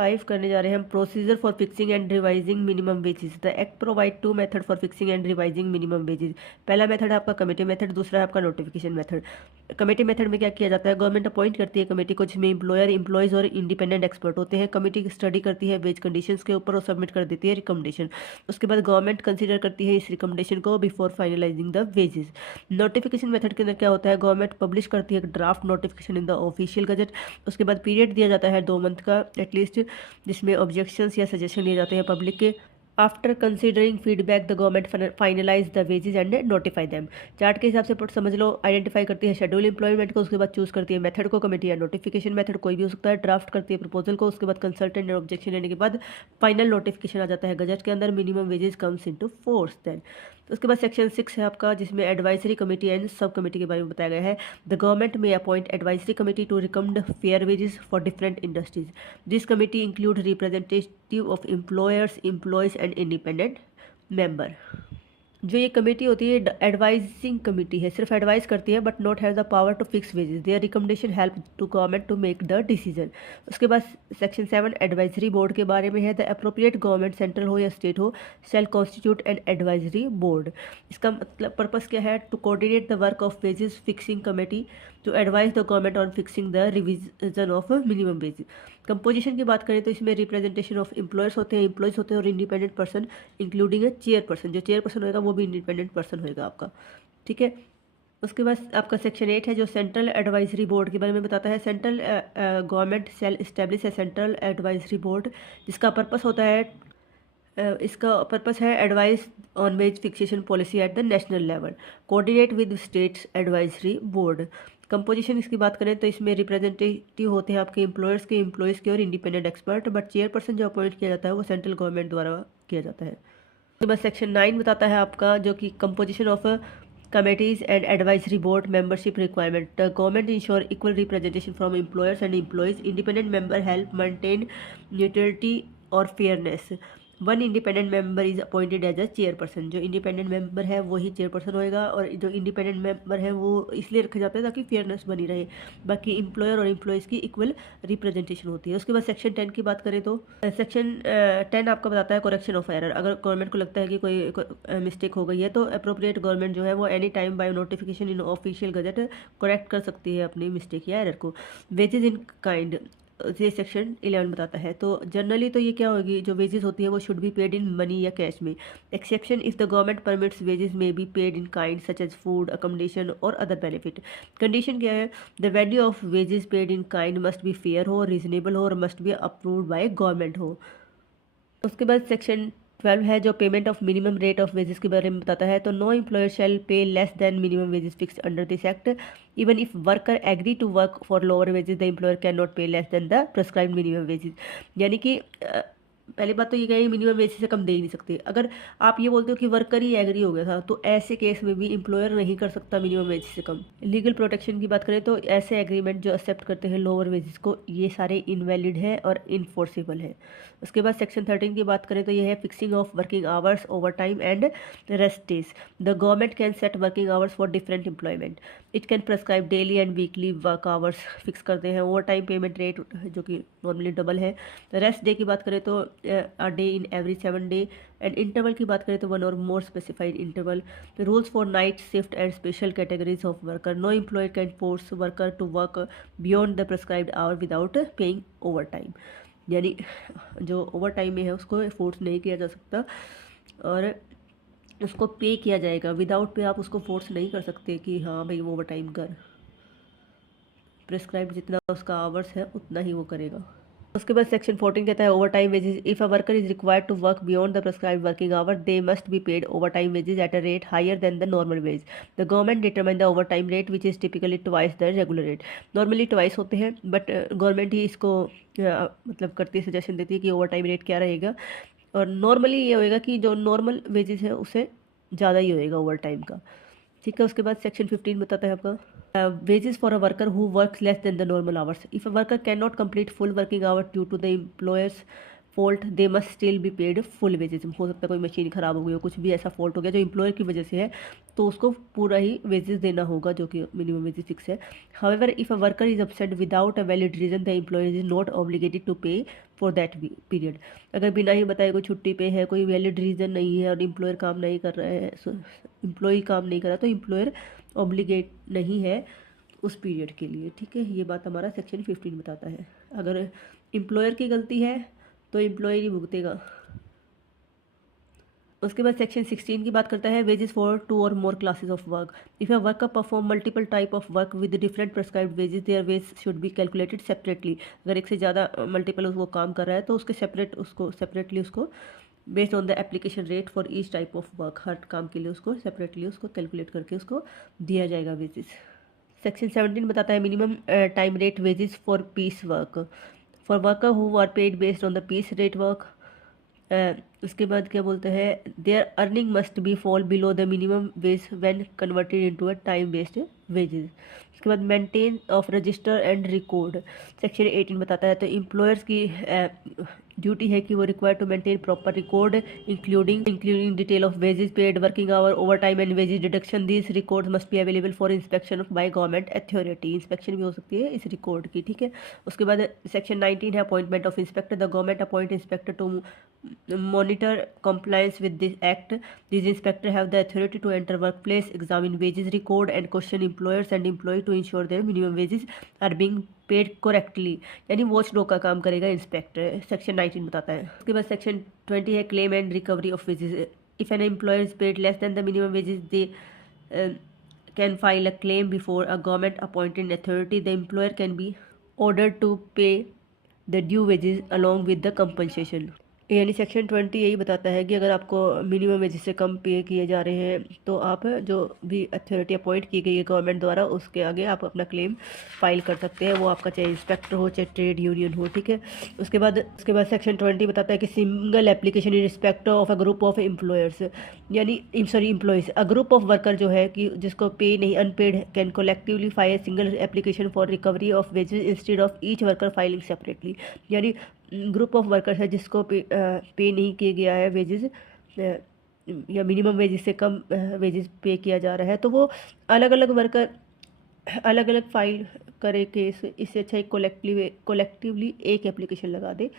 5 करने जा रहे हैं हम, procedure for fixing and revising minimum wages. The act provide 2 method for fixing and revising minimum wages. पहला मेथड है आपका कमेटी मेथड, दूसरा है आपका नोटिफिकेशन मेथड। कमेटी मेथड में क्या किया जाता है, गवर्नमेंट अपॉइंट करती है कमेटी को, जिसमें एम्प्लॉयर, एम्प्लॉयज़ और इंडिपेंडेंट एक्सपर्ट होते हैं। कमेटी स्टडी करती है वेज कंडीशंस के ऊपर और सबमिट कर देती है रिकमेंडेशन। उसके बाद गवर्नमेंट कंसीडर करती है इस रिकमेंडेशन को before finalising the wages. Notification method के अंदर क्या होता है, गवर्नमेंट पब्लिश करती है draft notification in the official gazette. उसके बाद पीरियड दिया जाता है 2 मंथ का एटलीस्ट, जिसमें ऑब्जेक्शंस या सजेशन लिए जाते हैं पब्लिक के। After considering feedback the government finalise the wages and notify them. Chart के हिसाब से समझ लो, आइडेंटिफाई करती है शेड्यूल एम्प्लॉयमेंट को, उसके बाद चूज करती है मेथड को, कमेटी या नोटिफिकेशन मेथड कोई भी हो सकता है, ड्राफ्ट करती है प्रपोजल को, उसके बाद कंसल्टेंट ऑब्जेक्शन लेने के बाद फाइनल नोटिफिकेशन आ जाता है गजट के अंदर, minimum wages comes into force then. उसके बाद सेक्शन 6 है आपका, जिसमें advisory committee and sub committee के बारे में बताया गया है। The government may appoint advisory committee to recommend fair wages for different industries. This committee include representative of employers, employees and independent member. जो ये कमेटी होती है एडवाइजिंग कमेटी है, सिर्फ एडवाइस करती है but not have the power to fix wages. Their recommendation help to government to make the decision. उसके बाद सेक्शन 7 एडवाइजरी बोर्ड के बारे में है। द अप्रोप्रिएट गवर्नमेंट, सेंट्रल हो या स्टेट हो, shall constitute an advisory board. इसका मतलब पर्पस क्या है, to coordinate the work of wages fixing committee, to advise the government on fixing the revision of minimum wages. Composition की बात करें तो इसमें रिप्रेजेंटेशन ऑफ एम्प्लॉयर्स होते हैं, एम्प्लॉयज होते हैं और इंडिपेंडेंट पर्सन इंक्लूडिंग ए चेयरपर्सन। जो चेयरपर्सन होगा वो भी इंडिपेंडेंट पर्सन होगा आपका, ठीक है। उसके बाद आपका सेक्शन 8 है जो सेंट्रल एडवाइजरी बोर्ड के बारे में बताता है। सेंट्रल गवर्नमेंट शैल एस्टेब्लिश है सेंट्रल एडवाइजरी बोर्ड, जिसका पर्पस होता है इसका पर्पस है advice on wage fixation policy at the national level, coordinate with states advisory board. Composition इसकी बात करें तो इसमें रिप्रेजेंटेटिव होते हैं आपके एम्प्लॉयर्स के, एम्प्लॉयज़ के और इंडिपेंडेंट एक्सपर्ट, बट चेयरपर्सन जो अपॉइंट किया जाता है वो सेंट्रल गवर्नमेंट द्वारा किया जाता है। उसके बाद सेक्शन 9 बताता है आपका, जो कि composition of committees and advisory board membership requirement. The government ensure equal representation from employers and employees, independent member help maintain neutrality और fairness. 1 independent member is appointed as a chairperson. जो independent member है वही chairperson होएगा, और जो independent member है वो इसलिए रखे जाते हैं ताकि फेयरनेस बनी रहे, बाकी एम्प्लॉयर और एम्प्लॉयज़ की इक्वल रिप्रेजेंटेशन होती है। उसके बाद सेक्शन 10 की बात करें तो सेक्शन 10 आपका बताता है करेक्शन ऑफ एरर। अगर गवर्नमेंट को लगता है कि कोई मिस्टेक हो गई है तो अप्रोप्रिएट गवर्नमेंट जो है वो any time by notification in official gazette correct कर सकती है अपनी मिस्टेक या एरर को। वेजेस इन काइंड, ये सेक्शन 11 बताता है। तो जनरली तो ये क्या होगी, जो वेजेस होती है वो should be paid in money या कैश में। Exception if the government permits wages में be paid in kind such as food, accommodation और अदर बेनिफिट। कंडीशन क्या है, the value of wages paid in kind must be fair हो, reasonable हो और must be approved by government हो। उसके बाद सेक्शन 12 है जो payment of minimum rate of wages के बारे में बताता है। तो no employer shall pay less than minimum wages fixed under this act, even if worker agree to work for lower wages the employer can not pay less than the prescribed minimum wages. यानी कि पहली बात तो ये कहें minimum wage से कम दे ही नहीं सकते। अगर आप ये बोलते हो कि वर्कर ही एग्री हो गया था तो ऐसे केस में भी एम्प्लॉयर नहीं कर सकता मिनिमम वेज से कम। लीगल प्रोटेक्शन की बात करें तो ऐसे एग्रीमेंट जो एक्सेप्ट करते हैं लोअर वेजेस को, ये सारे इनवैलिड है और इनफोर्सेबल है। उसके बाद सेक्शन 13 की बात करें तो ये है fixing of working hours, over time and rest days. The government can set working hours for different employment. It can prescribe daily and weekly work hours fix करते हैं। ओवर टाइम पेमेंट रेट जो कि normally double है। Rest day की बात करें तो a day in every 7 day. And interval की बात करें तो 1 और more specified interval. Rules for night shift and special categories of worker. No employer can force worker to work beyond the prescribed hour without paying overtime. यानी जो over time में है उसको फोर्स नहीं किया जा सकता और उसको पे किया जाएगा। विदाउट पे आप उसको फोर्स नहीं कर सकते कि हाँ भाई वो ओवर टाइम कर, प्रिस्क्राइब जितना उसका आवर्स है उतना ही वो करेगा। उसके बाद सेक्शन 14 कहता है overtime wages. If a worker is required to work beyond the prescribed working hour they must be paid overtime wages at a rate higher than the normal wage. The government determine the overtime rate which is typically twice the regular rate. Normally twice होते हैं but government ही इसको मतलब करती है, suggestion देती है कि over time rate क्या रहेगा। और नॉर्मली ये होएगा कि जो नॉर्मल वेजेस है उससे ज़्यादा ही होएगा ओवर टाइम का, ठीक है। उसके बाद सेक्शन 15 बताता है आपका wages for a worker who works less than the normal hours. If a worker can not complete full working hour due to the employer's fault they must still be paid full wages. हो सकता है कोई machine ख़राब हो गई हो, कुछ भी ऐसा फॉल्ट हो गया जो एम्प्लॉयर की वजह से है, तो उसको पूरा ही वेजेस देना होगा, जो कि मिनिमम वेजेस फिक्स है। However if a worker is absent without a valid reason the employer is not obligated to pay for that period. अगर बिना ही बताए कोई छुट्टी पे है, कोई वैलिड रीज़न नहीं है और एम्प्लॉयर काम नहीं कर रहा है, एम्प्लॉय काम नहीं कर रहा, तो एम्प्लॉयर ऑब्लिगेट नहीं है उस पीरियड के लिए। ठीक है, ये बात हमारा सेक्शन 15 बताता है। अगर एम्प्लॉयर की गलती है तो एम्प्लॉयर ही भुगतेगा। उसके बाद सेक्शन 16 की बात करता है वेजेस फॉर 2 और more classes of work. If a worker perform multiple type of work with different prescribed wages their wage should be calculated separately. अगर एक से ज़्यादा मल्टीपल वो काम कर रहा है तो उसके सेपरेटली उसको based on the application rate for each type of work, हर काम के लिए उसको सेपरेटली उसको कैलकुलेट करके उसको दिया जाएगा वेजेस। सेक्शन 17 बताता है minimum time rate wages for piece work for worker who are paid based on the piece rate work. उसके बाद क्या बोलते हैं, their earning must be fall below the minimum wage when converted into a time based wages. उसके बाद maintain of register and record. Section 18 बताता है तो एम्प्लॉयर्स की ड्यूटी है कि वो require to maintain proper record including detail of wages paid, working hour, over time and wages deduction. This record must be available for inspection by government authority. Inspection भी हो सकती है इस रिकॉर्ड की। ठीक है, उसके बाद सेक्शन 19 है appointment of inspector. The government appoint inspector to monitor compliance with this act. These inspectors have the authority to enter workplace, examine wages record and question employers and employee to ensure their minimum wages are being paid correctly। यानी watch dog का काम करेगा inspector. Section 19 बताता है। उसके बाद section 20 है claim and recovery of wages. If an employer is paid less than the minimum wages they can file a claim before a government appointed authority. The employer can be ordered to pay the due wages along with the compensation। यानी section 20 यही बताता है कि अगर आपको minimum wages से कम पे किए जा रहे हैं तो आप जो भी अथॉरिटी अपॉइंट की गई है गवर्नमेंट द्वारा उसके आगे आप अपना क्लेम फाइल कर सकते हैं, वो आपका चाहे इंस्पेक्टर हो चाहे ट्रेड यूनियन हो। ठीक है, उसके बाद सेक्शन 20 बताता है कि single application in respect of a group of employers, यानी employees a group of worker जो है कि जिसको पे नहीं unpaid can collectively file single application for recovery of wages instead of each worker filing separately. यानी group of workers है जिसको pay नहीं किया गया है वेजेस या मिनिमम वेजेस से कम वेजेस पे किया जा रहा है, तो वो अलग अलग वर्कर अलग अलग फाइल करे केस। इससे अच्छा एक कोलेक्टिवली एक एप्लीकेशन लगा दे।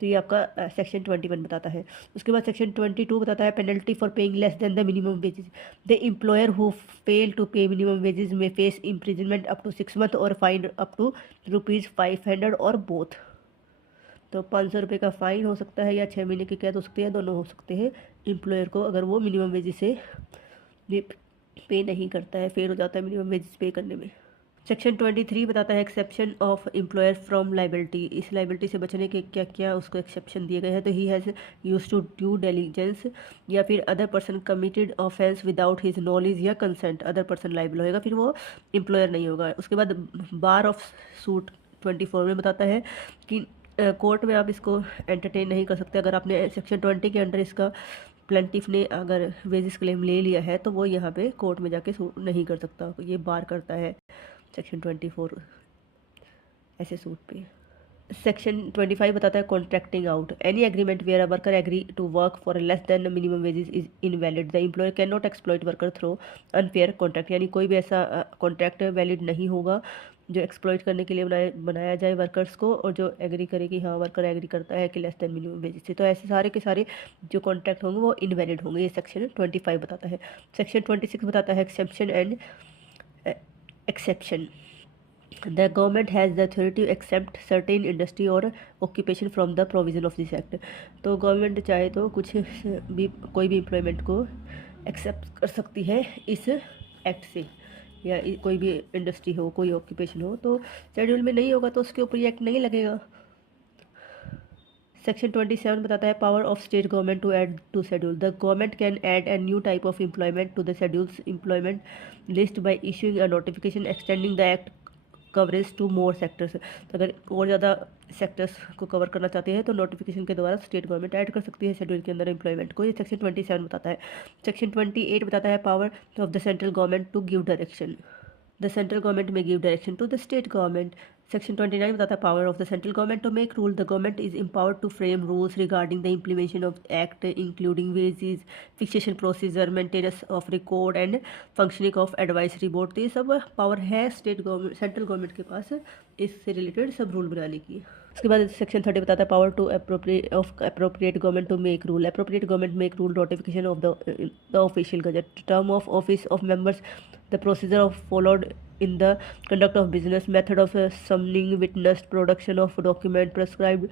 तो ये आपका सेक्शन 21 बताता है। उसके बाद सेक्शन 22 बताता है penalty for paying less than the minimum wages. The employer who fail to pay minimum wages may face imprisonment up to 6 month और फाइन अप टू ₹500 और बोथ। तो 500 रुपये का फ़ाइन हो सकता है या 6 महीने की कैद हो सकती है, दोनों हो सकते हैं एम्प्लॉयर को अगर वो मिनिमम वेजेस से पे नहीं करता है, फेल हो जाता है मिनिमम वेजेस पे करने में। सेक्शन 23 बताता है exception of employer from liability. इस लाइबिलिटी से बचने के क्या क्या उसको एक्सेप्शन दिए गए हैं। तो he has use to due diligence या फिर other person committed offence without his knowledge या कंसेंट, अदर पर्सन लाइबल होएगा, फिर वो एम्प्लॉयर नहीं होगा। उसके बाद बार ऑफ सूट 24 में बताता है कि कोर्ट में आप इसको एंटरटेन नहीं कर सकते। अगर आपने सेक्शन 20 के अंडर इसका प्लेंटिफ ने अगर वेजेस क्लेम ले लिया है तो वो यहाँ पे कोर्ट में जाके सूट नहीं कर सकता, ये बार करता है सेक्शन 24 ऐसे सूट पे। सेक्शन 25 बताता है contracting out. Any agreement where a worker agree to work for less than minimum wages is invalid. The employer can not exploit worker through unfair contract. यानी कोई भी ऐसा कॉन्ट्रैक्ट वैलिड नहीं होगा जो एक्सप्लॉइट करने के लिए बनाया जाए वर्कर्स को, और जो एग्री करे कि हाँ वर्कर एग्री करता है कि लेस देन मिनिमम वेजेस से, तो ऐसे सारे के सारे जो कॉन्ट्रैक्ट होंगे वो इनवैलिड होंगे। ये सेक्शन 25 बताता है। सेक्शन 26 बताता है exception and exception. The government has the authority to exempt certain industry or occupation from the provision of this act। तो गवर्नमेंट चाहे तो कुछ भी कोई भी एम्प्लॉयमेंट को एक्सेप्ट कर सकती है इस एक्ट से, या कोई भी इंडस्ट्री हो कोई ऑक्यूपेशन हो तो शेड्यूल में नहीं होगा तो उसके ऊपर ये एक्ट नहीं लगेगा। सेक्शन 27 बताता है power of state government to add to schedule. The government can add a new type of employment to the schedules employment list by issuing a notification extending the act coverage to more sectors. तो अगर और ज़्यादा sectors को cover करना चाहते हैं तो notification के द्वारा स्टेट गवर्नमेंट ऐड कर सकती है शेड्यूल के अंदर एम्प्लॉयमेंट को। ये सेक्शन 27 बताता है। सेक्शन 28 बताता है power of the central government to give direction. The central government may give direction to the state government. Section 29 बताता है power of the central government to make rule. The government is empowered to frame rules regarding the implementation of act including wages, fixation procedure, maintenance of record and functioning of advisory board. तो ये सब power है state government, central government के पास इससे related सब rule बनाने की। उसके बाद सेक्शन 30 बताता है power to appropriate government to make rule. Appropriate government make rule notification of the official gazette, term of office of members, the procedure of followed in the conduct of business, method of summoning witness, production of document, prescribed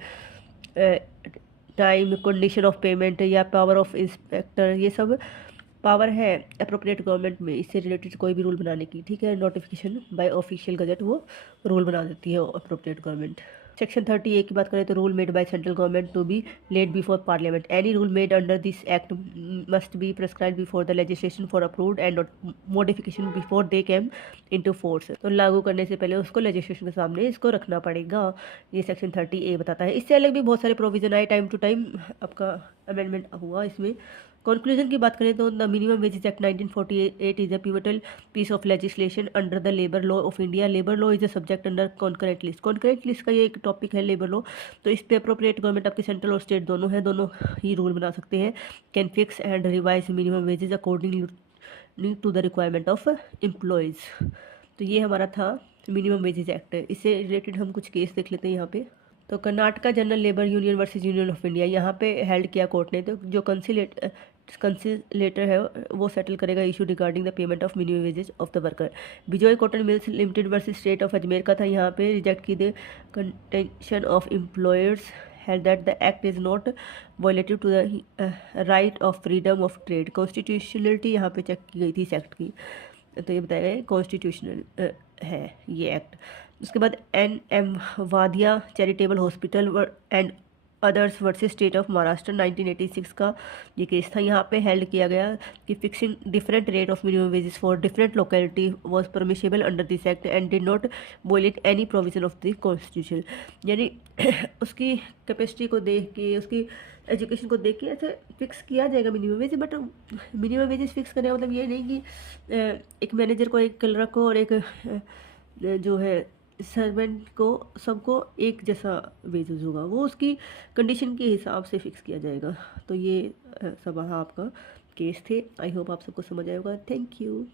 time, condition of payment या power of inspector, ये सब power है appropriate government में इससे related कोई भी rule बनाने की। ठीक है, नोटिफिकेशन बाय ऑफिशियल गजट वो रूल बना देती है अप्रोप्रिएट गवर्नमेंट। सेक्शन 30A की बात करें तो rule made by central government to be laid before parliament. Any rule made under this act must be prescribe before the legislation for approved and modification before they came into force. तो लागू करने से पहले उसको legislation के सामने इसको रखना पड़ेगा, ये सेक्शन 30A बताता है। इससे अलग भी बहुत सारे प्रोविजन आए, टाइम टू टाइम आपका अमेंडमेंट हुआ इसमें। कंक्लूजन की बात करें तो the minimum wages act 1948 is a pivotal piece of legislation under the labour law of India. Labour law is a subject under concurrent list. Concurrent list का ये एक टॉपिक है लेबर लॉ, तो इस पे अप्रोप्रिएट गवर्नमेंट आपकी central और state दोनों है, दोनों ही रूल बना सकते हैं। Can fix and revise minimum wages according to the requirement of employees. तो ये हमारा था मिनिमम वेजेस एक्ट। इससे रिलेटेड हम कुछ केस देख लेते हैं यहाँ पे। तो Karnataka general labour union versus union of India, यहाँ पे हेल्ड किया कोर्ट ने। तो जो कंसिलेटर है वो सेटल करेगा issue regarding the payment of minimum wages of the worker. Vijay cotton mills limited versus state of Ajmer का था, यहाँ पे रिजेक्ट की the contention of employers held that the act is not violative to the right of freedom of trade। Constitutionality यहाँ पे check की गई थी इस एक्ट की, तो ये बताया गया कॉन्स्टिट्यूशनल है ये एक्ट। उसके बाद NM Wadia charitable hospital and others versus state of Maharashtra 1986 का ये केस था। यहाँ पे हेल्ड किया गया कि fixing different rate of minimum wages for different locality was permissible under this act and did not violate any provision of the constitution. यानी उसकी कैपेसिटी को देख के, उसकी एजुकेशन को देख के ऐसे फिक्स किया जाएगा minimum wage. But minimum wages fix करने का मतलब ये नहीं कि एक मैनेजर को एक कल रखो और एक जो है सर्वेंट को सबको एक जैसा वेजेस होगा, वो उसकी कंडीशन के हिसाब से फिक्स किया जाएगा। तो ये सब आपका केस थे। आई होप आप सबको समझ आएगा। Thank you.